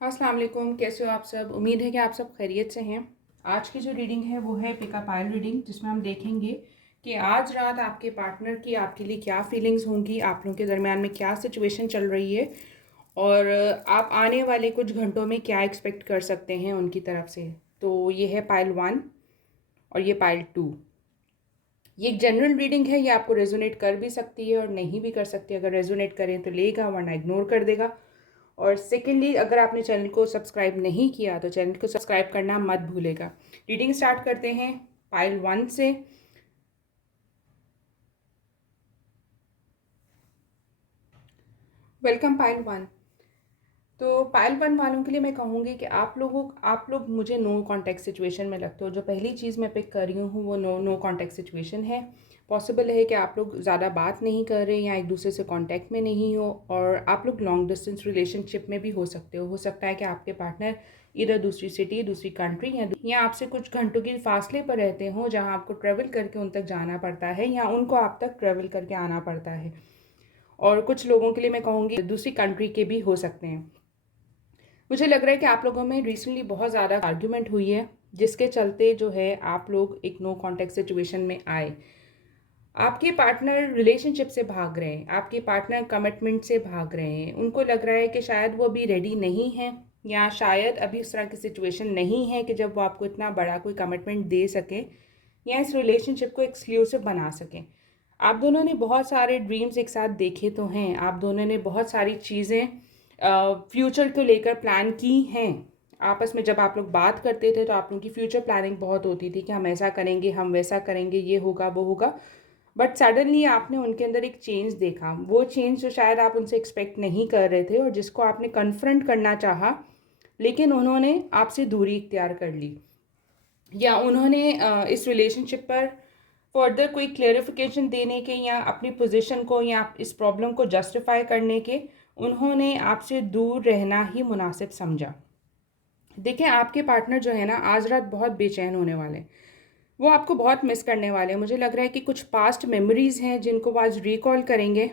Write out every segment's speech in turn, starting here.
अस्सलाम वालेकुम, कैसे हो आप सब। उम्मीद है कि आप सब खैरियत से हैं। आज की जो रीडिंग है वो है पिकअप आइल रीडिंग, जिसमें हम देखेंगे कि आज रात आपके पार्टनर की आपके लिए क्या फीलिंग्स होंगी, आप लोगों के दरमियान में क्या सिचुएशन चल रही है और आप आने वाले कुछ घंटों में क्या एक्सपेक्ट कर सकते हैं उनकी तरफ से। तो ये है पाइल 1 और ये पाइल 2। ये एक जनरल रीडिंग है, ये आपको रेजोनेट कर भी सकती है और नहीं भी कर सकती। अगर रेजोनेट करें तो लेगा, वरना इग्नोर कर देगा। और सेकेंडली, अगर आपने चैनल को सब्सक्राइब नहीं किया तो चैनल को सब्सक्राइब करना मत भूलेगा। रीडिंग स्टार्ट करते हैं पाइल 1 से। Welcome pile 1। तो पाइल 1 वालों के लिए मैं कहूँगी कि आप लोग मुझे नो कॉन्टैक्ट सिचुएशन में लगते हो। जो पहली चीज़ मैं पिक कर रही हूँ वो नो कॉन्टैक्ट सिचुएशन है। पॉसिबल है कि आप लोग ज़्यादा बात नहीं कर रहे या एक दूसरे से कांटेक्ट में नहीं हो, और आप लोग लॉन्ग डिस्टेंस रिलेशनशिप में भी हो सकते हो सकता है कि आपके पार्टनर इधर दूसरी सिटी, दूसरी कंट्री या आपसे कुछ घंटों के फासले पर रहते हो, जहाँ आपको ट्रैवल करके उन तक जाना पड़ता है या उनको आप तक ट्रैवल करके आना पड़ता है। और कुछ लोगों के लिए मैं कहूँगी दूसरी कंट्री के भी हो सकते हैं। मुझे लग रहा है कि आप लोगों में रिसेंटली बहुत ज़्यादा आर्ग्यूमेंट हुई है, जिसके चलते जो है आप लोग एक नो कॉन्टैक्ट सिचुएशन में आए। आपके पार्टनर रिलेशनशिप से भाग रहे हैं, आपके पार्टनर कमिटमेंट से भाग रहे हैं। उनको लग रहा है कि शायद वो अभी रेडी नहीं है, या शायद अभी उस तरह की सिचुएशन नहीं है कि जब वो आपको इतना बड़ा कोई कमिटमेंट दे सकें या इस रिलेशनशिप को एक्सक्लूसिव बना सकें। आप दोनों ने बहुत सारे ड्रीम्स एक साथ देखे तो हैं, आप दोनों ने बहुत सारी चीज़ें फ्यूचर को लेकर प्लान की हैं। आपस में जब आप लोग बात करते थे तो आप लोगों की फ्यूचर प्लानिंग बहुत होती थी कि हम ऐसा करेंगे, हम वैसा करेंगे, ये होगा, वो होगा। बट सडनली आपने उनके अंदर एक चेंज देखा, वो चेंज जो शायद आप उनसे एक्सपेक्ट नहीं कर रहे थे और जिसको आपने कन्फ्रंट करना चाहा, लेकिन उन्होंने आपसे दूरी इख्तियार कर ली, या उन्होंने इस रिलेशनशिप पर फर्दर कोई क्लेरिफिकेशन देने के या अपनी पोजीशन को या इस प्रॉब्लम को जस्टिफाई करने के उन्होंने आपसे दूर रहना ही मुनासिब समझा। देखिए, आपके पार्टनर जो है ना, आज रात बहुत बेचैन होने वाले हैं। वो आपको बहुत मिस करने वाले हैं। मुझे लग रहा है कि कुछ पास्ट मेमोरीज़ हैं जिनको वो आज रिकॉल करेंगे।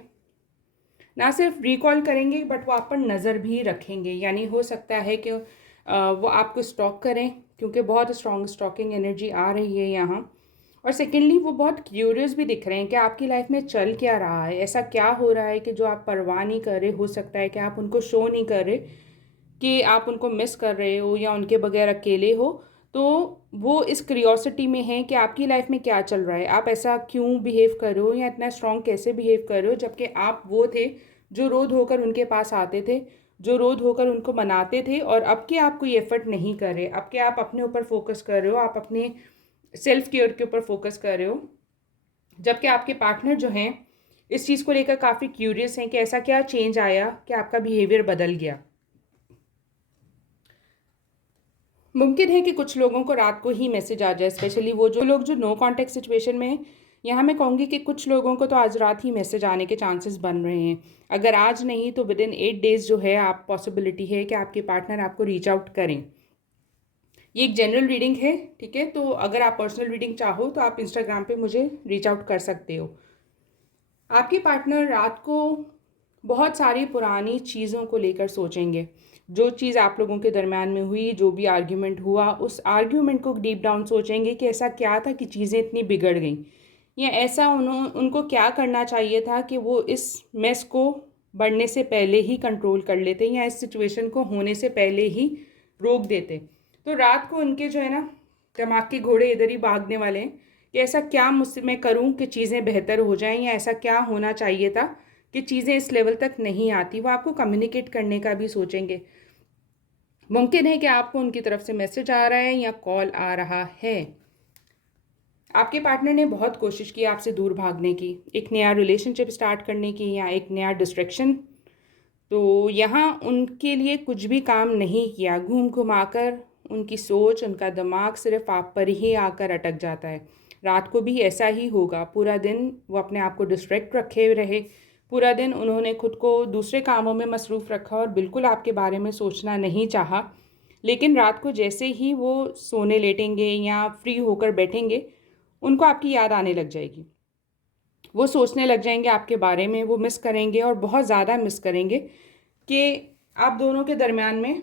ना सिर्फ रिकॉल करेंगे बट वो आप पर नज़र भी रखेंगे, यानी हो सकता है कि वो आपको स्टॉक करें, क्योंकि बहुत स्ट्रॉन्ग स्टॉकिंग एनर्जी आ रही है यहाँ। और सेकेंडली, वो बहुत क्यूरियस भी दिख रहे हैं कि आपकी लाइफ में चल क्या रहा है, ऐसा क्या हो रहा है कि जो आप परवाह नहीं कर रहे। हो सकता है कि आप उनको शो नहीं कर रहे कि आप उनको मिस कर रहे हो या उनके बगैर अकेले हो। तो वो इस क्यूरियोसिटी में है कि आपकी लाइफ में क्या चल रहा है, आप ऐसा क्यों बिहेव कर रहे हो या इतना स्ट्रॉन्ग कैसे बिहेव कर रहे हो, जबकि आप वो थे जो रोज़ होकर उनके पास आते थे, जो रोज़ होकर उनको मनाते थे। और अब के आप कोई एफर्ट नहीं कर रहे, अब के आप अपने ऊपर फोकस कर रहे हो, आप अपने सेल्फ केयर के ऊपर फोकस कर रहे हो। जबकि आपके पार्टनर जो हैं इस चीज़ को लेकर काफ़ी क्यूरियस हैं कि ऐसा क्या चेंज आया कि आपका बिहेवियर बदल गया। मुमकिन है कि कुछ लोगों को रात को ही मैसेज आ जाए, स्पेशली वो जो लोग जो नो कॉन्टैक्ट सिचुएशन में हैं। यहाँ मैं कहूँगी कि कुछ लोगों को तो आज रात ही मैसेज आने के चांसेस बन रहे हैं। अगर आज नहीं तो विद इन 8 डेज़ जो है आप पॉसिबिलिटी है कि आपके पार्टनर आपको रीच आउट करें। ये एक जनरल रीडिंग है, ठीक है। तो अगर आप पर्सनल रीडिंग चाहो तो आप इंस्टाग्राम पे मुझे रीच आउट कर सकते हो। आपके पार्टनर रात को बहुत सारी पुरानी चीज़ों को लेकर सोचेंगे। जो चीज़ आप लोगों के दरमियान में हुई, जो भी आर्ग्यूमेंट हुआ, उस आर्ग्यूमेंट को डीप डाउन सोचेंगे कि ऐसा क्या था कि चीज़ें इतनी बिगड़ गईं, या ऐसा उनको क्या करना चाहिए था कि वो इस मेस को बढ़ने से पहले ही कंट्रोल कर लेते या इस सिचुएशन को होने से पहले ही रोक देते। तो रात को उनके जो है ना, दिमाग के घोड़े इधर ही भागने वाले हैं कि ऐसा क्या मुझसे मैं करूं कि चीज़ें बेहतर हो जाएं, या ऐसा क्या होना चाहिए था कि चीज़ें इस लेवल तक नहीं आती। वो आपको कम्युनिकेट करने का भी सोचेंगे। मुमकिन है कि आपको उनकी तरफ से मैसेज आ रहा है या कॉल आ रहा है। आपके पार्टनर ने बहुत कोशिश की आपसे दूर भागने की, एक नया रिलेशनशिप स्टार्ट करने की, या एक नया डिस्ट्रैक्शन। तो यहाँ उनके लिए कुछ भी काम नहीं किया। घूम घुमा कर उनकी सोच, उनका दिमाग सिर्फ आप पर ही आकर अटक जाता है। रात को भी ऐसा ही होगा। पूरा दिन वो अपने आप को डिस्ट्रैक्ट रखे रहे, पूरा दिन उन्होंने खुद को दूसरे कामों में मसरूफ़ रखा और बिल्कुल आपके बारे में सोचना नहीं चाहा। लेकिन रात को जैसे ही वो सोने लेटेंगे या फ्री होकर बैठेंगे, उनको आपकी याद आने लग जाएगी। वो सोचने लग जाएंगे आपके बारे में, वो मिस करेंगे और बहुत ज़्यादा मिस करेंगे कि आप दोनों के दरमियान में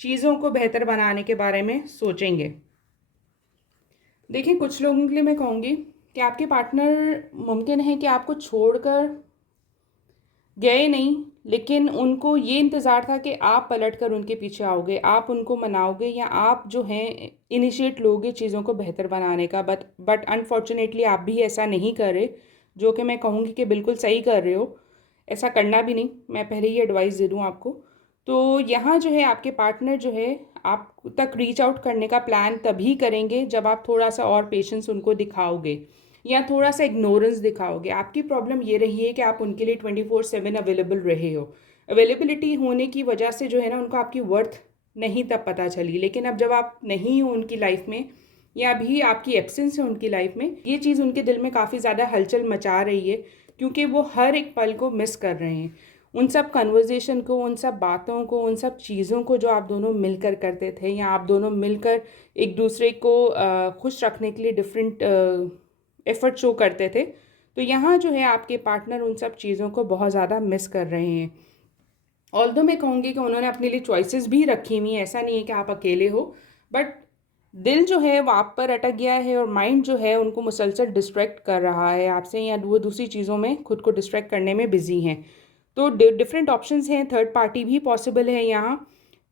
चीज़ों को बेहतर बनाने के बारे में सोचेंगे। देखिए, कुछ लोगों के लिए मैं कहूँगी कि आपके पार्टनर मुमकिन है कि आपको छोड़कर गए नहीं, लेकिन उनको ये इंतज़ार था कि आप पलटकर उनके पीछे आओगे, आप उनको मनाओगे या आप जो हैं इनिशिएट लोगे चीज़ों को बेहतर बनाने का। बट अनफॉर्चुनेटली आप भी ऐसा नहीं कर रहे, जो कि मैं कहूँगी कि बिल्कुल सही कर रहे हो। ऐसा करना भी नहीं, मैं पहले ही एडवाइस दे दूँ आपको। तो यहाँ जो है आपके पार्टनर जो है आप तक रीच आउट करने का प्लान तभी करेंगे जब आप थोड़ा सा और पेशेंस उनको दिखाओगे या थोड़ा सा इग्नोरेंस दिखाओगे। आपकी प्रॉब्लम ये रही है कि आप उनके लिए 24/7 अवेलेबल रहे हो। अवेलेबिलिटी होने की वजह से जो है ना उनको आपकी वर्थ नहीं तब पता चली, लेकिन अब जब आप नहीं हो उनकी लाइफ में या अभी आपकी एब्सेंस है उनकी लाइफ में, ये चीज़ उनके दिल में काफ़ी ज़्यादा हलचल मचा रही है, क्योंकि वो हर एक पल को मिस कर रहे हैं। उन सब कन्वर्जेशन को, उन सब बातों को, उन सब चीज़ों को जो आप दोनों मिलकर करते थे या आप दोनों मिलकर एक दूसरे को खुश रखने के लिए डिफरेंट एफ़र्ट शो करते थे। तो यहाँ जो है आपके पार्टनर उन सब चीज़ों को बहुत ज़्यादा मिस कर रहे हैं। ऑल्दो मैं कहूँगी कि उन्होंने अपने लिए चॉइसेस भी रखी हुई हैं, ऐसा नहीं है कि आप अकेले हो, बट दिल जो है वो आप पर अटक गया है और माइंड जो है उनको मुसलसल डिस्ट्रैक्ट कर रहा है आपसे, या वो दूसरी चीज़ों में खुद को डिस्ट्रैक्ट करने में बिजी हैं। तो डिफरेंट ऑप्शंस हैं, थर्ड पार्टी भी पॉसिबल है यहाँ,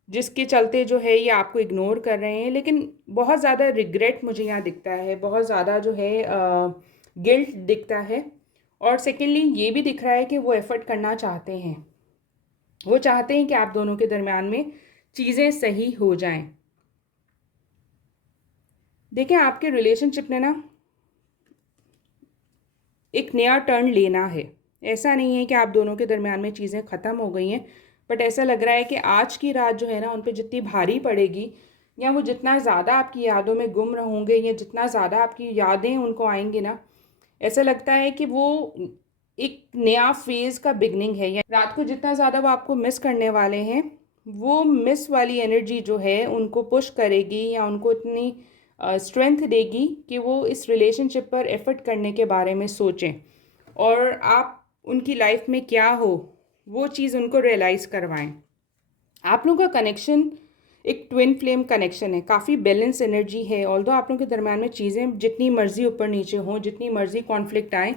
जिसके चलते जो है ये आपको इग्नोर कर रहे हैं। लेकिन बहुत ज़्यादा रिग्रेट मुझे यहाँ दिखता है, बहुत ज़्यादा जो है गिल्ट दिखता है, और सेकेंडली ये भी दिख रहा है कि वो एफ़र्ट करना चाहते हैं, वो चाहते हैं कि आप दोनों के दरमियान में चीज़ें सही हो जाएं। देखिए, आपके रिलेशनशिप ने ना एक नया टर्न लेना है। ऐसा नहीं है कि आप दोनों के दरमियान में चीज़ें ख़त्म हो गई हैं, बट ऐसा लग रहा है कि आज की रात जो है ना उन पे जितनी भारी पड़ेगी, या वो जितना ज़्यादा आपकी यादों में गुम रहेंगे, या जितना ज़्यादा आपकी यादें उनको आएंगी ना, ऐसा लगता है कि वो एक नया फेज़ का बिगनिंग है। या रात को जितना ज़्यादा वो आपको मिस करने वाले हैं, वो मिस वाली एनर्जी जो है उनको पुश करेगी या उनको इतनी स्ट्रेंथ देगी कि वो इस रिलेशनशिप पर एफ़र्ट करने के बारे में सोचें, और आप उनकी लाइफ में क्या हो वो चीज़ उनको रियलाइज़ करवाएं। आप लोगों का कनेक्शन एक ट्विन फ्लेम कनेक्शन है, काफ़ी बैलेंस एनर्जी है। ऑल्दो आप लोगों के दरम्यान में चीज़ें जितनी मर्ज़ी ऊपर नीचे हों, जितनी मर्ज़ी कॉन्फ्लिक्ट आए,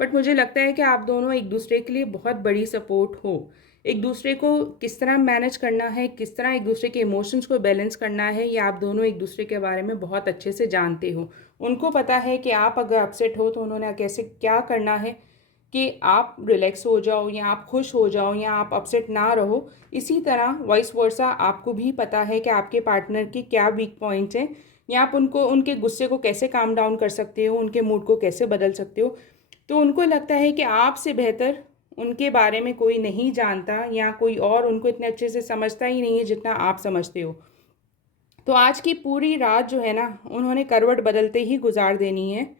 बट मुझे लगता है कि आप दोनों एक दूसरे के लिए बहुत बड़ी सपोर्ट हो। एक दूसरे को किस तरह मैनेज करना है, किस तरह एक दूसरे के इमोशंस को बैलेंस करना है, ये आप दोनों एक दूसरे के बारे में बहुत अच्छे से जानते हो। उनको पता है कि आप अगर अपसेट हो तो उन्होंने कैसे क्या करना है कि आप रिलैक्स हो जाओ या आप खुश हो जाओ या आप अपसेट ना रहो। इसी तरह वाइस वर्सा आपको भी पता है कि आपके पार्टनर की क्या वीक पॉइंट्स हैं, या आप उनको उनके गुस्से को कैसे काम डाउन कर सकते हो, उनके मूड को कैसे बदल सकते हो। तो उनको लगता है कि आपसे बेहतर उनके बारे में कोई नहीं जानता, या कोई और उनको इतने अच्छे से समझता ही नहीं है जितना आप समझते हो। तो आज की पूरी रात जो है ना उन्होंने करवट बदलते ही गुजार देनी है,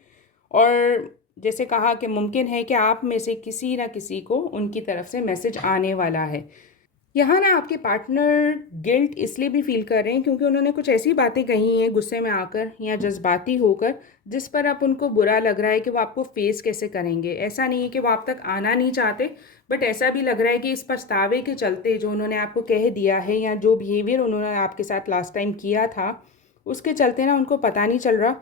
और जैसे कहा कि मुमकिन है कि आप में से किसी ना किसी को उनकी तरफ से मैसेज आने वाला है। यहाँ ना आपके पार्टनर गिल्ट इसलिए भी फील कर रहे हैं क्योंकि उन्होंने कुछ ऐसी बातें कही हैं गुस्से में आकर या जज्बाती होकर, जिस पर अब उनको बुरा लग रहा है कि वो आपको फेस कैसे करेंगे। ऐसा नहीं है कि वो आप तक आना नहीं चाहते, बट ऐसा भी लग रहा है कि इस पछतावे के चलते जो उन्होंने आपको कह दिया है या जो बिहेवियर उन्होंने आपके साथ लास्ट टाइम किया था, उसके चलते ना उनको पता नहीं चल रहा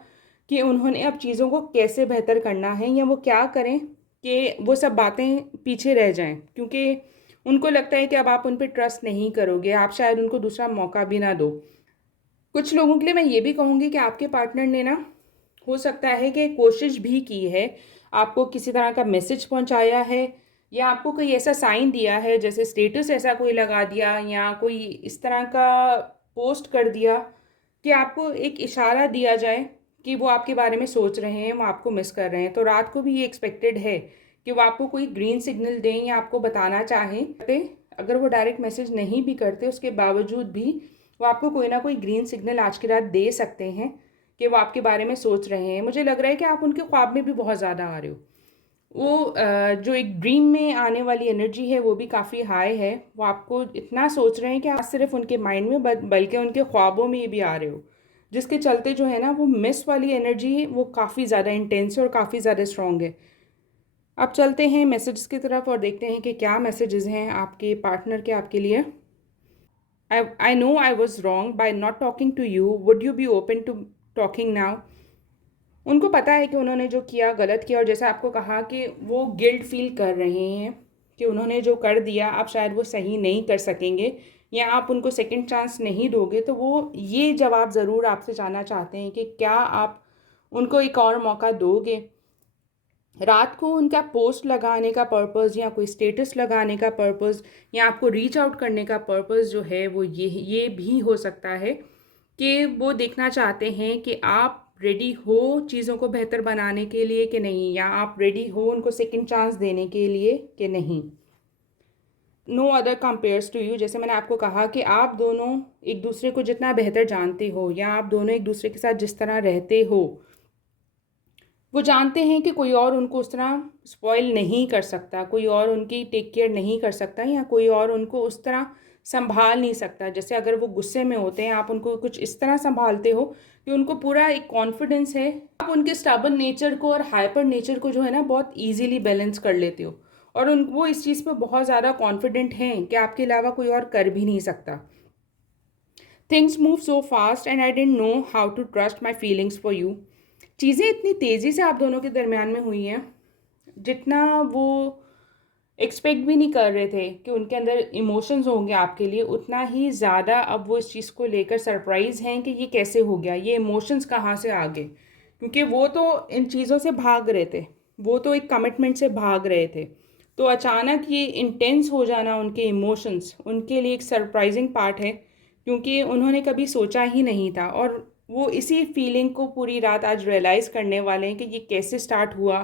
कि उन्होंने अब चीज़ों को कैसे बेहतर करना है, या वो क्या करें कि वो सब बातें पीछे रह जाएं, क्योंकि उनको लगता है कि अब आप उन पे ट्रस्ट नहीं करोगे, आप शायद उनको दूसरा मौका भी ना दो। कुछ लोगों के लिए मैं ये भी कहूँगी कि आपके पार्टनर ने ना हो सकता है कि कोशिश भी की है, आपको किसी तरह का मैसेज पहुँचाया है या आपको कोई ऐसा साइन दिया है, जैसे स्टेटस ऐसा कोई लगा दिया या कोई इस तरह का पोस्ट कर दिया कि आपको एक इशारा दिया जाए कि वो आपके बारे में सोच रहे हैं, वो आपको मिस कर रहे हैं। तो रात को भी ये एक्सपेक्टेड है कि वो आपको कोई ग्रीन सिग्नल दें या आपको बताना चाहें। अगर वो डायरेक्ट मैसेज नहीं भी करते, उसके बावजूद भी वो आपको कोई ना कोई ग्रीन सिग्नल आज की रात दे सकते हैं कि वो आपके बारे में सोच रहे हैं। मुझे लग रहा है कि आप उनके ख्वाब में भी बहुत ज़्यादा आ रहे हो। वो जो एक ड्रीम में आने वाली एनर्जी है वो भी काफ़ी हाई है। वो आपको इतना सोच रहे हैं कि आप सिर्फ उनके माइंड में बल्कि उनके ख्वाबों में भी आ रहे हो, जिसके चलते जो है ना वो मिस वाली एनर्जी है वो काफ़ी ज़्यादा इंटेंस और काफ़ी ज़्यादा स्ट्रॉन्ग है। अब चलते हैं मैसेजेस की तरफ और देखते हैं कि क्या मैसेजेस हैं आपके पार्टनर के आपके लिए। I know I was wrong by not talking to you. Would you be open to talking now? उनको पता है कि उन्होंने जो किया गलत किया, और जैसे आपको कहा कि वो गिल्ट फील कर रहे हैं कि उन्होंने जो कर दिया आप शायद वो सही नहीं कर सकेंगे, या आप उनको सेकंड चांस नहीं दोगे। तो वो ये जवाब ज़रूर आपसे जानना चाहते हैं कि क्या आप उनको एक और मौका दोगे। रात को उनका पोस्ट लगाने का पर्पस या कोई स्टेटस लगाने का पर्पस या आपको रीच आउट करने का पर्पस जो है वो ये भी हो सकता है कि वो देखना चाहते हैं कि आप रेडी हो चीज़ों को बेहतर बनाने के लिए कि नहीं, या आप रेडी हो उनको सेकंड चांस देने के लिए कि नहीं। No other compares to you, जैसे मैंने आपको कहा कि आप दोनों एक दूसरे को जितना बेहतर जानते हो, या आप दोनों एक दूसरे के साथ जिस तरह रहते हो, वो जानते हैं कि कोई और उनको उस तरह स्पॉइल नहीं कर सकता, कोई और उनकी टेक केयर नहीं कर सकता, या कोई और उनको उस तरह संभाल नहीं सकता। जैसे अगर वो गुस्से में होते हैं, आप उनको कुछ इस तरह संभालते हो कि उनको पूरा एक कॉन्फिडेंस है, आप उनके स्टबर्न नेचर को और हाइपर नेचर को जो है ना बहुत ईजीली बैलेंस कर लेते हो, और वो इस चीज़ पर बहुत ज़्यादा कॉन्फिडेंट हैं कि आपके अलावा कोई और कर भी नहीं सकता। Things move so fast and I don't know how to trust my feelings for you. चीज़ें इतनी तेज़ी से आप दोनों के दरमियान में हुई हैं जितना वो एक्सपेक्ट भी नहीं कर रहे थे कि उनके अंदर इमोशंस होंगे आपके लिए, उतना ही ज़्यादा अब वो इस चीज़ को लेकर सरप्राइज़ हैं कि ये कैसे हो गया, ये इमोशंस कहाँ से आ गए। क्योंकि वो तो इन चीज़ों से भाग रहे थे, वो तो एक कमिटमेंट से भाग रहे थे, तो अचानक ये इंटेंस हो जाना उनके इमोशंस उनके लिए एक सरप्राइजिंग पार्ट है, क्योंकि उन्होंने कभी सोचा ही नहीं था। और वो इसी फीलिंग को पूरी रात आज रियलाइज़ करने वाले हैं कि ये कैसे स्टार्ट हुआ,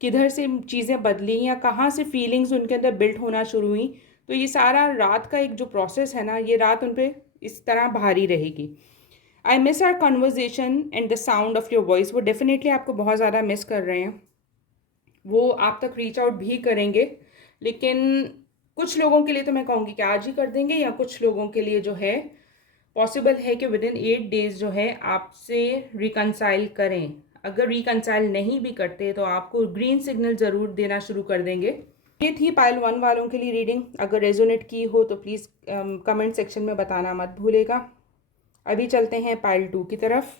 किधर से चीज़ें बदली, या कहाँ से फीलिंग्स उनके अंदर बिल्ट होना शुरू हुई। तो ये सारा रात का एक जो प्रोसेस है ना, ये रात उन पर इस तरह भारी रहेगी। I miss our conversation and the sound of your voice. वो डेफिनेटली आपको बहुत ज़्यादा मिस कर रहे हैं, वो आप तक रीच आउट भी करेंगे, लेकिन कुछ लोगों के लिए तो मैं कहूँगी कि आज ही कर देंगे, या कुछ लोगों के लिए जो है पॉसिबल है कि विद इन 8 डेज़ जो है आपसे रिकनसाइल करें। अगर रिकनसाइल नहीं भी करते तो आपको ग्रीन सिग्नल ज़रूर देना शुरू कर देंगे। ये थी पाइल 1 वालों के लिए रीडिंग। अगर रेजोनेट की हो तो प्लीज़ कमेंट सेक्शन में बताना मत भूलेगा। अभी चलते हैं पाइल 2 की तरफ।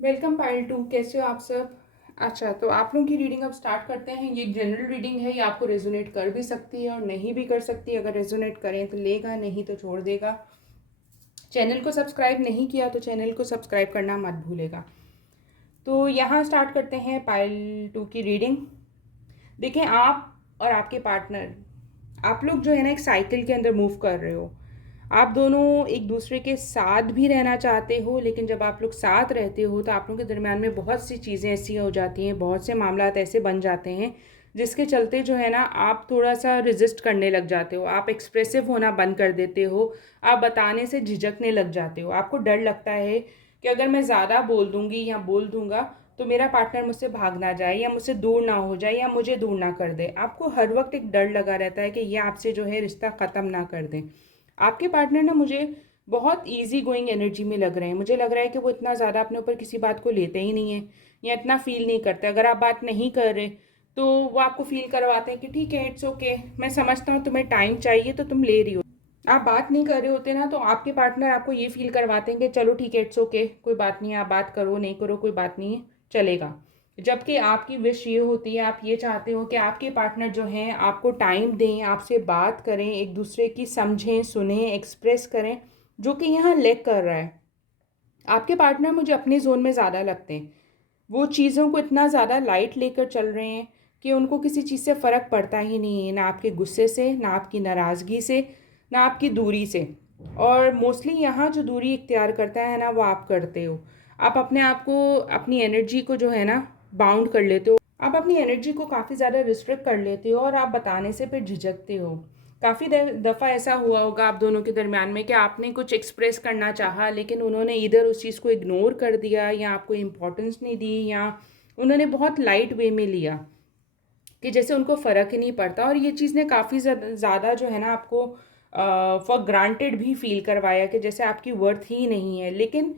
वेलकम पाइल 2, कैसे हो आप सब? अच्छा, तो आप लोगों की रीडिंग अब स्टार्ट करते हैं। ये जनरल रीडिंग है, ये आपको रेजोनेट कर भी सकती है और नहीं भी कर सकती। अगर रेजोनेट करें तो लेगा, नहीं तो छोड़ देगा। चैनल को सब्सक्राइब नहीं किया तो चैनल को सब्सक्राइब करना मत भूलेगा। तो यहाँ स्टार्ट करते हैं पाइल 2 की रीडिंग। देखें, आप और आपके पार्टनर, आप लोग जो है ना एक साइकिल के अंदर मूव कर रहे हो। आप दोनों एक दूसरे के साथ भी रहना चाहते हो, लेकिन जब आप लोग साथ रहते हो तो आप लोगों के दरम्यान में बहुत सी चीज़ें ऐसी हो जाती हैं, बहुत से मामलात ऐसे बन जाते हैं जिसके चलते जो है ना आप थोड़ा सा रेजिस्ट करने लग जाते हो, आप एक्सप्रेसिव होना बंद कर देते हो, आप बताने से झिझकने लग जाते हो। आपको डर लगता है कि अगर मैं ज़्यादा बोल दूँगी या बोल दूँगा तो मेरा पार्टनर मुझसे भाग ना जाए, या मुझसे दूर ना हो जाए, या मुझे दूर ना कर दे। आपको हर वक्त एक डर लगा रहता है कि ये आपसे जो है रिश्ता ख़त्म ना कर दें। आपके पार्टनर ना मुझे बहुत ईज़ी गोइंग एनर्जी में लग रहे हैं। मुझे लग रहा है कि वो इतना ज़्यादा अपने ऊपर किसी बात को लेते ही नहीं है, या इतना फ़ील नहीं करते। अगर आप बात नहीं कर रहे तो वो आपको फ़ील करवाते हैं कि ठीक है, इट्स ओके, मैं समझता हूँ तुम्हें टाइम चाहिए तो तुम ले रही हो। आप बात नहीं कर रहे होते ना, तो आपके पार्टनर आपको ये फ़ील करवाते हैं कि चलो ठीक है, इट्स ओके, कोई बात नहीं है, आप बात करो नहीं करो कोई बात नहीं है, चलेगा। जबकि आपकी विश ये होती है, आप ये चाहते हो कि आपके पार्टनर जो हैं आपको टाइम दें, आपसे बात करें, एक दूसरे की समझें, सुनें, एक्सप्रेस करें, जो कि यहाँ लैक कर रहा है। आपके पार्टनर मुझे अपने जोन में ज़्यादा लगते हैं। वो चीज़ों को इतना ज़्यादा लाइट लेकर चल रहे हैं कि उनको किसी चीज़ से फ़र्क पड़ता ही नहीं है, ना आपके गुस्से से, ना आपकी नाराज़गी से, ना आपकी दूरी से। और मोस्टली यहाँ जो दूरी इख्तियार करता है ना, वो आप करते हो। आप अपने आप को, अपनी एनर्जी को जो है ना बाउंड कर लेते हो। आप अपनी एनर्जी को काफ़ी ज़्यादा रिस्ट्रिक्ट कर लेते हो, और आप बताने से फिर झिझकते हो। काफ़ी दफ़ा ऐसा हुआ होगा आप दोनों के दरमियान में कि आपने कुछ एक्सप्रेस करना चाहा, लेकिन उन्होंने इधर उस चीज़ को इग्नोर कर दिया, या आपको इम्पोर्टेंस नहीं दी, या उन्होंने बहुत लाइट वे में लिया कि जैसे उनको फ़र्क ही नहीं पड़ता। और ये चीज़ ने काफ़ी ज़्यादा जो है ना आपको फॉर ग्रांटेड भी फील करवाया कि जैसे आपकी वर्थ ही नहीं है। लेकिन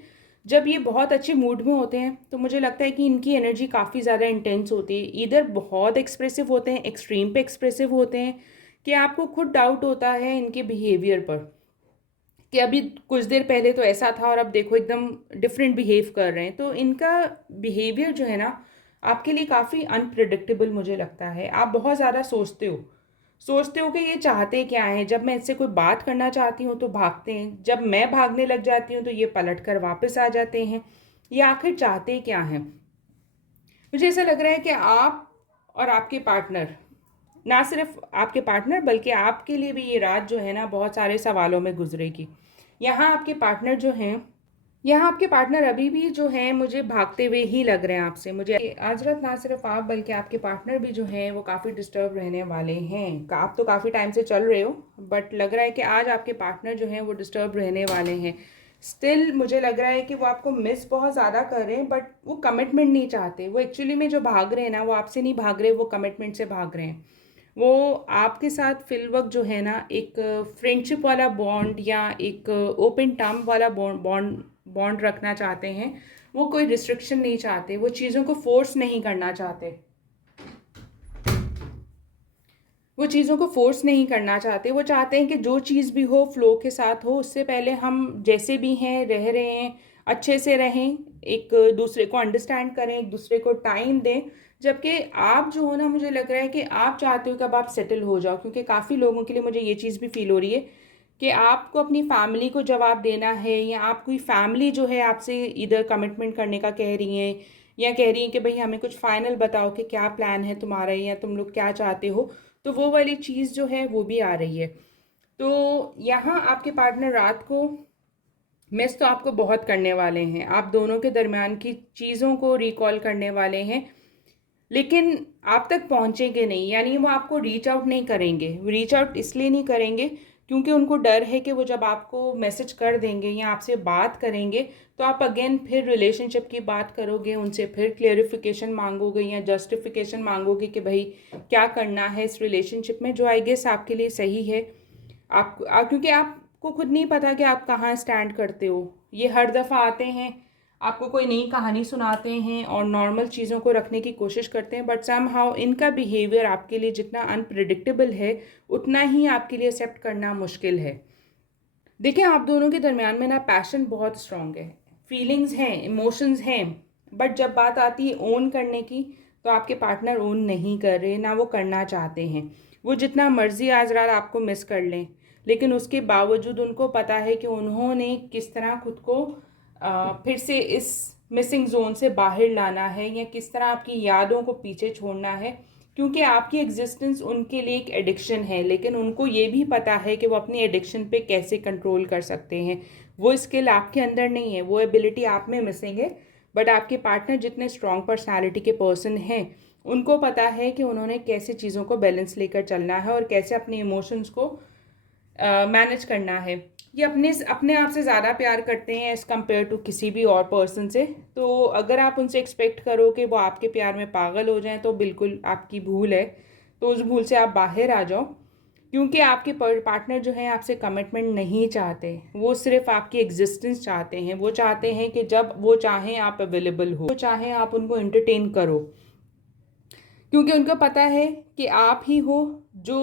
जब ये बहुत अच्छे मूड में होते हैं तो मुझे लगता है कि इनकी एनर्जी काफ़ी ज़्यादा इंटेंस होती है। इधर बहुत एक्सप्रेसिव होते हैं, एक्सट्रीम पे एक्सप्रेसिव होते हैं कि आपको खुद डाउट होता है इनके बिहेवियर पर, कि अभी कुछ देर पहले तो ऐसा था और अब देखो एकदम डिफरेंट बिहेव कर रहे हैं। तो इनका बिहेवियर जो है ना आपके लिए काफ़ी अनप्रिडिक्टेबल मुझे लगता है। आप बहुत ज़्यादा सोचते हो कि ये चाहते क्या हैं। जब मैं इससे कोई बात करना चाहती हूँ तो भागते हैं, जब मैं भागने लग जाती हूँ तो ये पलट कर वापस आ जाते हैं। ये आखिर चाहते क्या हैं? मुझे ऐसा लग रहा है कि आप और आपके पार्टनर, ना सिर्फ आपके पार्टनर बल्कि आपके लिए भी ये रात जो है ना बहुत सारे सवालों में गुजरेगी। यहाँ आपके पार्टनर जो हैं यहाँ आपके पार्टनर अभी भी जो हैं मुझे भागते हुए ही लग रहे हैं आपसे। मुझे आज रात ना सिर्फ आप बल्कि आपके पार्टनर भी जो हैं वो काफ़ी डिस्टर्ब रहने वाले हैं। आप तो काफ़ी टाइम से चल रहे हो, बट लग रहा है कि आज आपके पार्टनर जो हैं वो डिस्टर्ब रहने वाले हैं। स्टिल मुझे लग रहा है कि वो आपको मिस बहुत ज़्यादा कर रहे हैं, बट वो कमिटमेंट नहीं चाहते। वो एक्चुअली में जो भाग रहे हैं ना वो आपसे नहीं भाग रहे, वो कमिटमेंट से भाग रहे हैं। वो आपके साथ फिल वक्त जो है ना एक फ्रेंडशिप वाला बॉन्ड या एक ओपन टर्म वाला बॉन्ड बॉन्ड रखना चाहते हैं। वो कोई रिस्ट्रिक्शन नहीं चाहते, वो चीज़ों को फोर्स नहीं करना चाहते, वो चीज़ों को फोर्स नहीं करना चाहते। वो चाहते हैं कि जो चीज़ भी हो फ्लो के साथ हो। उससे पहले हम जैसे भी हैं रह रहे हैं अच्छे से रहें, एक दूसरे को अंडरस्टैंड करें, एक दूसरे को टाइम दें। जबकि आप जो हो ना मुझे लग रहा है कि आप चाहते हो कि अब आप सेटल हो जाओ, क्योंकि काफ़ी लोगों के लिए मुझे ये चीज़ भी फील हो रही है कि आपको अपनी फैमिली को जवाब देना है, या आपकी फैमिली जो है आपसे इधर कमिटमेंट करने का कह रही हैं, या कह रही हैं कि भाई हमें कुछ फाइनल बताओ कि क्या प्लान है तुम्हारा या तुम लोग क्या चाहते हो। तो वो वाली चीज़ जो है वो भी आ रही है। तो यहाँ आपके पार्टनर रात को मिस तो आपको बहुत करने वाले हैं। आप दोनों के दरमियान की चीज़ों को रिकॉल करने वाले हैं, लेकिन आप तक पहुँचेंगे नहीं। यानी वो आपको रीच आउट नहीं करेंगे। रीच आउट इसलिए नहीं करेंगे क्योंकि उनको डर है कि वो जब आपको मैसेज कर देंगे या आपसे बात करेंगे तो आप अगेन फिर रिलेशनशिप की बात करोगे, उनसे फिर क्लेरिफिकेशन मांगोगे या जस्टिफिकेशन मांगोगे कि भाई क्या करना है इस रिलेशनशिप में, जो आई गेस आपके लिए सही है। क्योंकि आपको खुद नहीं पता कि आप कहाँ स्टैंड करते हो। ये हर दफ़ा आते हैं, आपको कोई नई कहानी सुनाते हैं और नॉर्मल चीज़ों को रखने की कोशिश करते हैं, बट सम हाउ इनका बिहेवियर आपके लिए जितना अनप्रिडिक्टेबल है उतना ही आपके लिए एक्सेप्ट करना मुश्किल है। देखिए आप दोनों के दरमियान में ना पैशन बहुत स्ट्रांग है, फीलिंग्स हैं, इमोशंस हैं, बट जब बात आती है ओन करने की तो आपके पार्टनर ओन नहीं कर रहे, ना वो करना चाहते हैं। वो जितना मर्जी आज रात आपको मिस कर लें, लेकिन उसके बावजूद उनको पता है कि उन्होंने किस तरह खुद को फिर से इस मिसिंग जोन से बाहर लाना है या किस तरह आपकी यादों को पीछे छोड़ना है। क्योंकि आपकी एग्जिस्टेंस उनके लिए एक एडिक्शन है, लेकिन उनको ये भी पता है कि वो अपनी एडिक्शन पे कैसे कंट्रोल कर सकते हैं। वो स्किल आपके अंदर नहीं है, वो एबिलिटी आप में मिसिंग है। बट आपके पार्टनर जितने स्ट्रॉन्ग पर्सनालिटी के पर्सन हैं उनको पता है कि उन्होंने कैसे चीज़ों को बैलेंस लेकर चलना है और कैसे अपने इमोशंस को मैनेज करना है। ये अपने अपने आप से ज़्यादा प्यार करते हैं एज़ कम्पेयर टू किसी भी और पर्सन से। तो अगर आप उनसे एक्सपेक्ट करो कि वो आपके प्यार में पागल हो जाएं तो बिल्कुल आपकी भूल है। तो उस भूल से आप बाहर आ जाओ, क्योंकि आपके पार्टनर जो है आपसे कमिटमेंट नहीं चाहते। वो सिर्फ आपकी एग्जिस्टेंस चाहते हैं। वो चाहते हैं कि जब वो चाहें आप अवेलेबल हो, वो चाहें आप उनको एंटरटेन करो, क्योंकि उनको पता है कि आप ही हो जो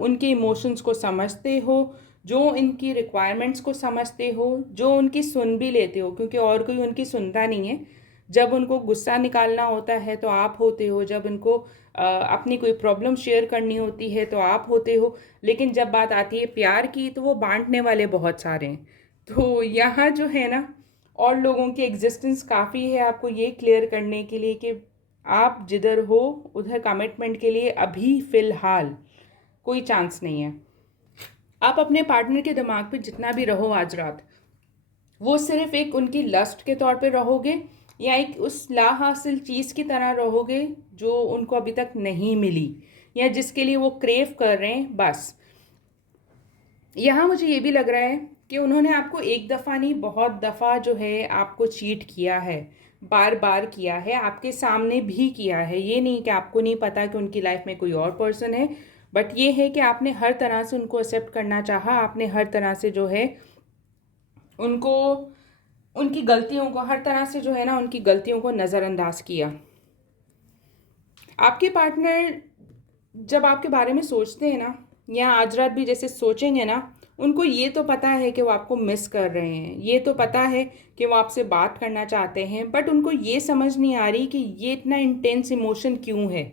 उनके इमोशंस को समझते हो, जो इनकी रिक्वायरमेंट्स को समझते हो, जो उनकी सुन भी लेते हो, क्योंकि और कोई उनकी सुनता नहीं है। जब उनको गुस्सा निकालना होता है तो आप होते हो, जब उनको अपनी कोई प्रॉब्लम शेयर करनी होती है तो आप होते हो, लेकिन जब बात आती है प्यार की तो वो बांटने वाले बहुत सारे हैं। तो यहाँ जो है ना और लोगों की एग्जिस्टेंस काफ़ी है आपको ये क्लियर करने के लिए कि आप जिधर हो उधर कमिटमेंट के लिए अभी फ़िलहाल कोई चांस नहीं है। आप अपने पार्टनर के दिमाग पे जितना भी रहो आज रात, वो सिर्फ एक उनकी लस्ट के तौर पे रहोगे या एक उस ला हासिल चीज़ की तरह रहोगे जो उनको अभी तक नहीं मिली या जिसके लिए वो क्रेव कर रहे हैं। बस यहाँ मुझे ये भी लग रहा है कि उन्होंने आपको एक दफ़ा नहीं बहुत दफ़ा जो है आपको चीट किया है, बार बार किया है, आपके सामने भी किया है। ये नहीं कि आपको नहीं पता कि उनकी लाइफ में कोई और पर्सन है, बट ये है कि आपने हर तरह से उनको एक्सेप्ट करना चाहा। आपने हर तरह से जो है उनको उनकी गलतियों को हर तरह से जो है ना उनकी गलतियों को नज़रअंदाज किया। आपके पार्टनर जब आपके बारे में सोचते हैं ना या आज रात भी जैसे सोचेंगे ना, उनको ये तो पता है कि वो आपको मिस कर रहे हैं, ये तो पता है कि वो आपसे बात करना चाहते हैं, बट उनको ये समझ नहीं आ रही कि ये इतना इंटेंस इमोशन क्यों है,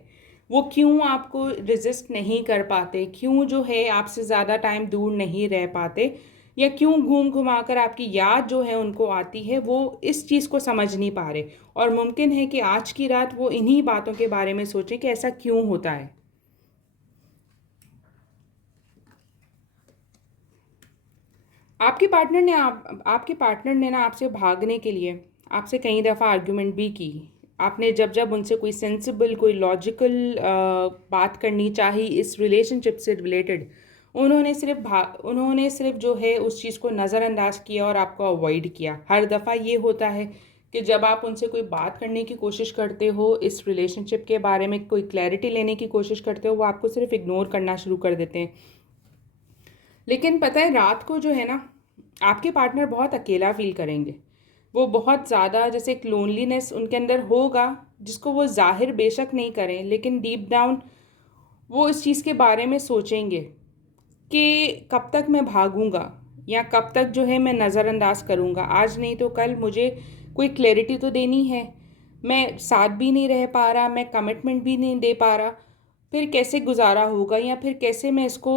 वो क्यों आपको रेजिस्ट नहीं कर पाते, क्यों जो है आपसे ज़्यादा टाइम दूर नहीं रह पाते, या क्यों घूम घुमा कर आपकी याद जो है उनको आती है, वो इस चीज़ को समझ नहीं पा रहे। और मुमकिन है कि आज की रात वो इन्हीं बातों के बारे में सोचें कि ऐसा क्यों होता है। आपके पार्टनर ने ना आपसे भागने के लिए आपसे कई दफ़ा आर्गुमेंट भी की। आपने जब जब उनसे कोई सेंसिबल, कोई लॉजिकल बात करनी चाही इस रिलेशनशिप से रिलेटेड, उन्होंने सिर्फ जो है उस चीज़ को नज़रअंदाज किया और आपको अवॉइड किया। हर दफ़ा ये होता है कि जब आप उनसे कोई बात करने की कोशिश करते हो, इस रिलेशनशिप के बारे में कोई क्लैरिटी लेने की कोशिश करते हो, वो आपको सिर्फ इग्नोर करना शुरू कर देते हैं। लेकिन पता है, रात को जो है ना, आपके पार्टनर बहुत अकेला फ़ील करेंगे। वो बहुत ज़्यादा जैसे एक लोनलीनेस उनके अंदर होगा, जिसको वो ज़ाहिर बेशक नहीं करें, लेकिन डीप डाउन वो इस चीज़ के बारे में सोचेंगे कि कब तक मैं भागूँगा, या कब तक जो है मैं नज़रअंदाज करूँगा। आज नहीं तो कल मुझे कोई क्लैरिटी तो देनी है। मैं साथ भी नहीं रह पा रहा, मैं कमिटमेंट भी नहीं दे पा रहा, फिर कैसे गुजारा होगा, या फिर कैसे मैं इसको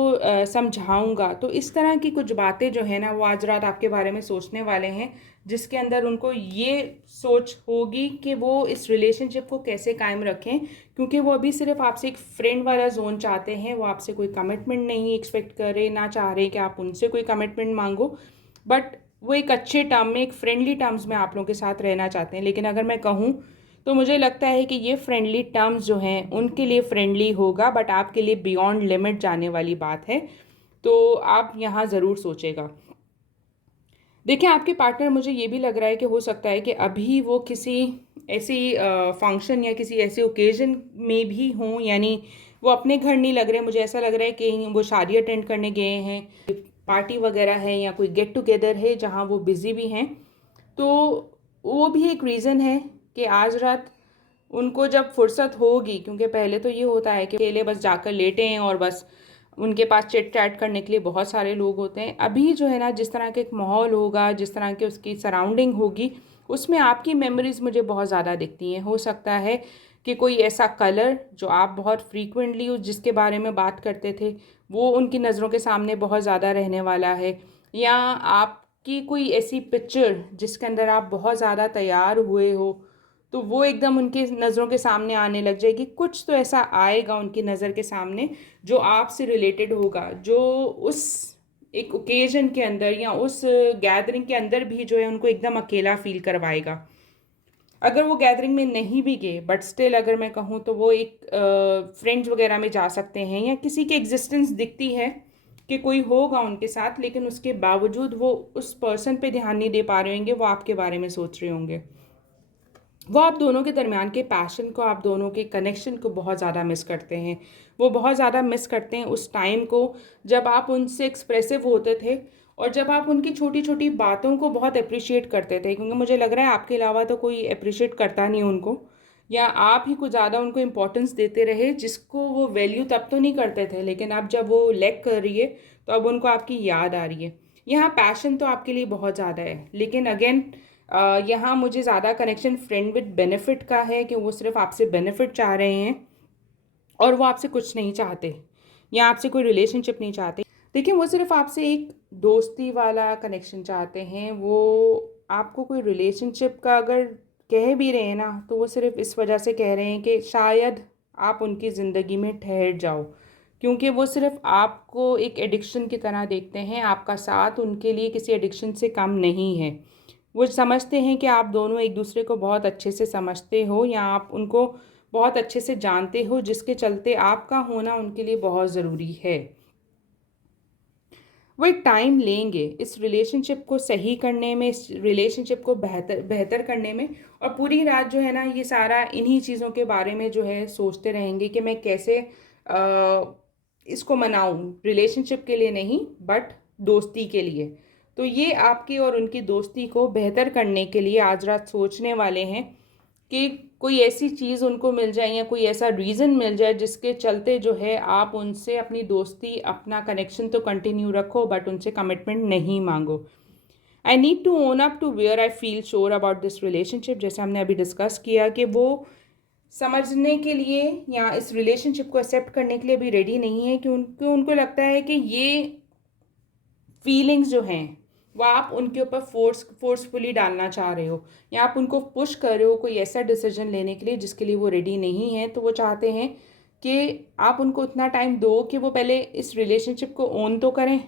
समझाऊंगा। तो इस तरह की कुछ बातें जो है ना, वो आज रात आपके बारे में सोचने वाले हैं, जिसके अंदर उनको ये सोच होगी कि वो इस रिलेशनशिप को कैसे कायम रखें, क्योंकि वो अभी सिर्फ आपसे एक फ्रेंड वाला जोन चाहते हैं। वो आपसे कोई कमिटमेंट नहीं एक्सपेक्ट कर रहे, ना चाह रहे कि आप उनसे कोई कमिटमेंट मांगो, बट वो एक अच्छे टर्म में, एक फ्रेंडली टर्म्स में आप लोगों के साथ रहना चाहते हैं। लेकिन अगर मैं कहूँ तो मुझे लगता है कि ये फ्रेंडली टर्म्स जो हैं उनके लिए फ्रेंडली होगा, बट आपके लिए बियॉन्ड लिमिट जाने वाली बात है। तो आप यहाँ ज़रूर सोचेगा। देखिए, आपके पार्टनर, मुझे ये भी लग रहा है कि हो सकता है कि अभी वो किसी ऐसी फंक्शन या किसी ऐसे ओकेज़न में भी हों, यानी वो अपने घर नहीं लग रहे। मुझे ऐसा लग रहा है कि वो शादी अटेंड करने गए हैं, पार्टी वगैरह है, या कोई गेट टुगेदर है जहाँ वो बिज़ी भी हैं। तो वो भी एक रीज़न है कि आज रात उनको जब फुर्सत होगी, क्योंकि पहले तो ये होता है कि अकेले बस जाकर लेटे हैं और बस उनके पास चिट चैट करने के लिए बहुत सारे लोग होते हैं। अभी जो है ना, जिस तरह के एक माहौल होगा, जिस तरह की उसकी सराउंडिंग होगी, उसमें आपकी मेमोरीज़ मुझे बहुत ज़्यादा दिखती हैं। हो सकता है कि कोई ऐसा कलर जो आप बहुत फ्रीक्वेंटली जिसके बारे में बात करते थे, वो उनकी नज़रों के सामने बहुत ज़्यादा रहने वाला है, या आपकी कोई ऐसी पिक्चर जिसके अंदर आप बहुत ज़्यादा तैयार हुए हो, तो वो एकदम उनके नज़रों के सामने आने लग जाएगी। कुछ तो ऐसा आएगा उनकी नज़र के सामने जो आपसे रिलेटेड होगा, जो उस एक ओकेजन के अंदर या उस गैदरिंग के अंदर भी जो है उनको एकदम अकेला फ़ील करवाएगा। अगर वो गैदरिंग में नहीं भी गए, बट स्टिल अगर मैं कहूँ तो वो एक फ्रेंड्स वगैरह में जा सकते हैं, या किसी की एग्जिस्टेंस दिखती है कि कोई होगा उनके साथ, लेकिन उसके बावजूद वो उस पर्सन पे ध्यान नहीं दे पा रहे होंगे, वो आपके बारे में सोच रहे होंगे। वो आप दोनों के दरमियान के पैशन को, आप दोनों के कनेक्शन को बहुत ज़्यादा मिस करते हैं। वो बहुत ज़्यादा मिस करते हैं उस टाइम को जब आप उनसे एक्सप्रेसिव होते थे, और जब आप उनकी छोटी छोटी बातों को बहुत अप्रिशिएट करते थे, क्योंकि मुझे लग रहा है आपके अलावा तो कोई अप्रिशिएट करता नहीं उनको, या आप ही कुछ ज़्यादा उनको इम्पोर्टेंस देते रहे, जिसको वो वैल्यू तब तो नहीं करते थे, लेकिन अब जब वो लैक कर रही है तो अब उनको आपकी याद आ रही है। यहाँ पैशन तो आपके लिए बहुत ज़्यादा है, लेकिन अगेन यहाँ मुझे ज़्यादा कनेक्शन फ्रेंड विद बेनिफिट का है, कि वो सिर्फ आपसे बेनिफिट चाह रहे हैं और वो आपसे कुछ नहीं चाहते, या आपसे कोई रिलेशनशिप नहीं चाहते। देखिए, वो सिर्फ आपसे एक दोस्ती वाला कनेक्शन चाहते हैं। वो आपको कोई रिलेशनशिप का अगर कह भी रहे हैं ना, तो वो सिर्फ इस वजह से कह रहे हैं कि शायद आप उनकी ज़िंदगी में ठहर जाओ, क्योंकि वो सिर्फ आपको एक एडिक्शन की तरह देखते हैं। आपका साथ उनके लिए किसी एडिक्शन से कम नहीं है। वो समझते हैं कि आप दोनों एक दूसरे को बहुत अच्छे से समझते हो, या आप उनको बहुत अच्छे से जानते हो, जिसके चलते आपका होना उनके लिए बहुत ज़रूरी है। वो एक टाइम लेंगे इस रिलेशनशिप को सही करने में, इस रिलेशनशिप को बेहतर बेहतर करने में, और पूरी रात जो है ना, ये सारा इन्हीं चीज़ों के बारे में जो है सोचते रहेंगे कि मैं कैसे इसको मनाऊं, रिलेशनशिप के लिए नहीं बट दोस्ती के लिए। तो ये आपकी और उनकी दोस्ती को बेहतर करने के लिए आज रात सोचने वाले हैं कि कोई ऐसी चीज़ उनको मिल जाए या कोई ऐसा रीज़न मिल जाए जिसके चलते जो है आप उनसे अपनी दोस्ती, अपना कनेक्शन तो कंटिन्यू रखो बट उनसे कमिटमेंट नहीं मांगो। I need to own up to where I feel sure about this relationship, जैसे हमने अभी डिस्कस किया कि वो समझने के लिए या इस रिलेशनशिप को एक्सेप्ट करने के लिए भी रेडी नहीं है, कि उनको लगता है कि ये फीलिंग्स जो हैं वो आप उनके ऊपर फोर्सफुली डालना चाह रहे हो या आप उनको पुश कर रहे हो कोई ऐसा डिसीजन लेने के लिए जिसके लिए वो रेडी नहीं है। तो वो चाहते हैं कि आप उनको इतना टाइम दो कि वो पहले इस रिलेशनशिप को ओन तो करें।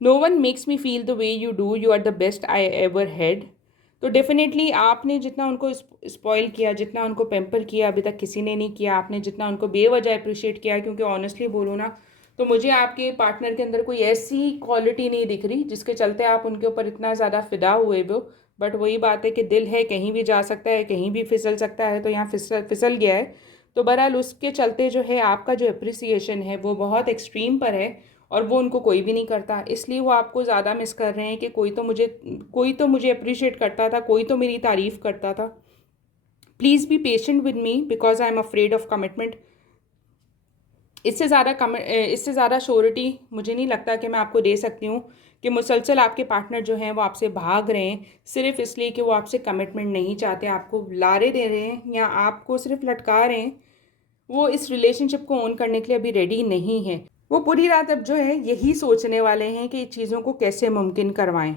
No one makes me feel the way you do, you are the best I ever had. तो डेफिनेटली आपने जितना उनको स्पॉइल किया, जितना उनको पेम्पर किया, अभी तक किसी ने नहीं किया। आपने जितना उनको बेवजह अप्रिशिएट किया, क्योंकि ऑनेस्टली बोलूँ ना तो मुझे आपके पार्टनर के अंदर कोई ऐसी क्वालिटी नहीं दिख रही जिसके चलते आप उनके ऊपर इतना ज़्यादा फ़िदा हुए वो। बट वही बात है कि दिल है, कहीं भी जा सकता है, कहीं भी फिसल सकता है, तो यहाँ फिसल गया है। तो बहरहाल उसके चलते जो है आपका जो अप्रिसिएशन है वो बहुत एक्सट्रीम पर है और वो उनको कोई भी नहीं करता। इसलिए वो आपको ज़्यादा मिस कर रहे हैं कि कोई तो मुझे अप्रिशिएट करता था, कोई तो मेरी तारीफ़ करता था। Please be patient with me because I am afraid of commitment. इससे ज़्यादा श्योरिटी मुझे नहीं लगता कि मैं आपको दे सकती हूँ कि मुसलसल आपके पार्टनर जो हैं वो आपसे भाग रहे हैं सिर्फ इसलिए कि वो आपसे कमिटमेंट नहीं चाहते, आपको लारे दे रहे हैं या आपको सिर्फ लटका रहे हैं। वो इस रिलेशनशिप को ओन करने के लिए अभी रेडी नहीं है। वो पूरी रात अब जो है यही सोचने वाले हैं कि चीज़ों को कैसे मुमकिन करवाएं।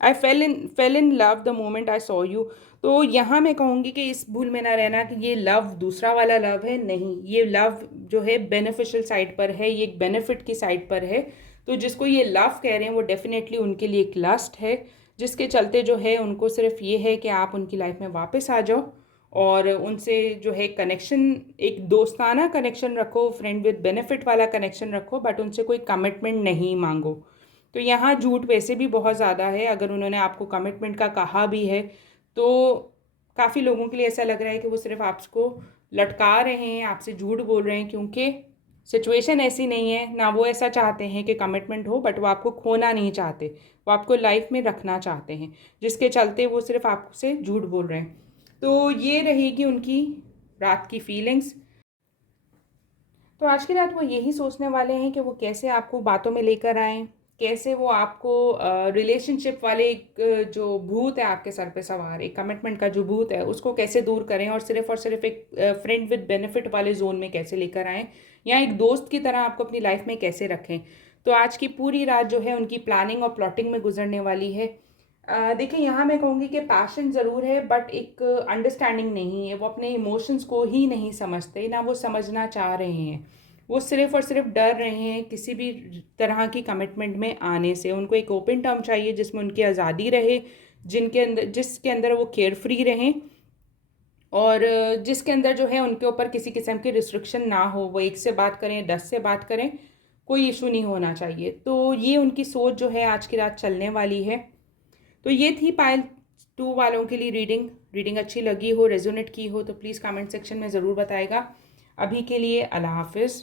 I fell in love the moment I saw you. तो यहाँ मैं कहूँगी कि इस भूल में ना रहना कि ये लव दूसरा वाला लव है, नहीं, ये लव जो है बेनिफिशियल साइड पर है, ये एक बेनिफिट की साइड पर है। तो जिसको ये लव कह रहे हैं वो डेफिनेटली उनके लिए एक लस्ट है, जिसके चलते जो है उनको सिर्फ ये है कि आप उनकी लाइफ में वापस आ जाओ और उनसे जो है कनेक्शन, एक दोस्ताना कनेक्शन रखो, फ्रेंड विद बेनिफिट वाला कनेक्शन रखो, बट उनसे कोई कमिटमेंट नहीं मांगो। तो यहाँ झूठ वैसे भी बहुत ज़्यादा है। अगर उन्होंने आपको कमिटमेंट का कहा भी है तो काफ़ी लोगों के लिए ऐसा लग रहा है कि वो सिर्फ आपको लटका रहे हैं, आपसे झूठ बोल रहे हैं, क्योंकि सिचुएशन ऐसी नहीं है। ना वो ऐसा चाहते हैं कि कमिटमेंट हो, बट वो आपको खोना नहीं चाहते, वो आपको लाइफ में रखना चाहते हैं, जिसके चलते वो सिर्फ आपसे झूठ बोल रहे हैं। तो ये रहेगी उनकी रात की फीलिंग्स। तो आज की रात वो यही सोचने वाले हैं कि वो कैसे आपको बातों में लेकर आएँ, कैसे वो आपको रिलेशनशिप वाले एक जो भूत है आपके सर पे सवार, एक कमिटमेंट का जो भूत है उसको कैसे दूर करें और सिर्फ एक फ्रेंड विद बेनिफिट वाले जोन में कैसे लेकर आएँ, या एक दोस्त की तरह आपको अपनी लाइफ में कैसे रखें। तो आज की पूरी रात जो है उनकी प्लानिंग और प्लॉटिंग में गुजरने वाली है। देखिए यहाँ मैं कहूँगी कि पैशन ज़रूर है बट एक अंडरस्टैंडिंग नहीं है। वो अपने इमोशंस को ही नहीं समझते, ना वो समझना चाह रहे हैं। वो सिर्फ़ और सिर्फ डर रहे हैं किसी भी तरह की कमिटमेंट में आने से। उनको एक ओपन टर्म चाहिए जिसमें उनकी आज़ादी रहे, जिसके अंदर वो केयर फ्री रहें और जिसके अंदर जो है उनके ऊपर किसी किस्म की रिस्ट्रिक्शन ना हो। वो 1 से बात करें, 10 से बात करें, कोई इशू नहीं होना चाहिए। तो ये उनकी सोच जो है आज की रात चलने वाली है। तो ये थी पायल 2 वालों के लिए रीडिंग अच्छी लगी हो, रेजोनेट की हो तो प्लीज़ कमेंट सेक्शन में ज़रूर बताएगा। अभी के लिए अल्लाह हाफिज़।